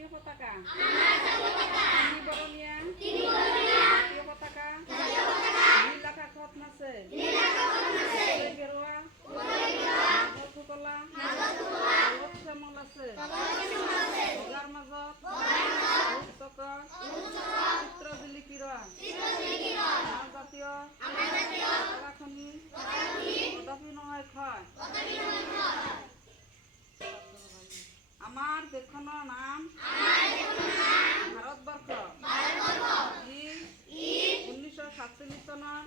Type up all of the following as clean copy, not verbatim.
জাতীয় পতাকা তিনি বৰণিয়া জাতীয় পতাকা নীল আকাশত নাচে গেৰুৱা মাজত সুতলা তলত শ্যামল আছে বগাৰ মাজত চিত্ৰ জিলিকিৰা আমাৰ জাতীয় পতাকাখনি কদাপি নহয় ক্ষয়। আমাৰ দেশখনৰ নাম ভাৰতবৰ্ষ। ই 1947 চনৰ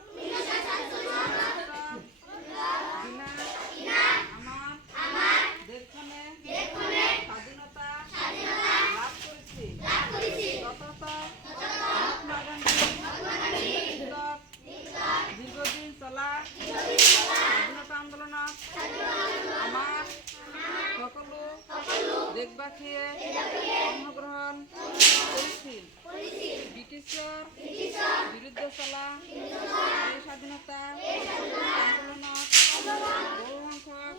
দিনা আমাৰ দেশখনে স্বাধীনতা লাভ কৰিছিল। মহাত্মা গান্ধীৰ দীৰ্ঘদিন চলা স্বাধীনতা আন্দোলনত আমাৰ সকলো দেশবাসীয়ে অংশগ্ৰহণ কৰিছিল। ব্ৰিটিছৰ বিৰুদ্ধে চলা এই স্বাধীনতা আন্দোলনত বহু সংখ্যক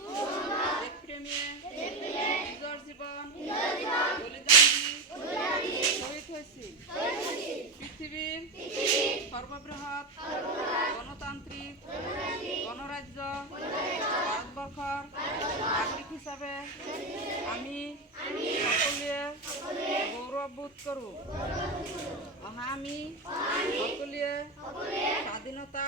দেশপ্ৰেমীয়ে নিজৰ জীৱন বলিদান দি শ্বহীদ হৈছিল। পৃথিৱীৰ সৰ্ববৃহৎ গণতান্ত্ৰিক গণৰাজ্য ভাৰতবৰ্ষৰ নাগৰিক হিচাপে আমি সকলোৱে গৌৰৱবোধ কৰোঁ। আমি সকলোৱে স্বাধীনতা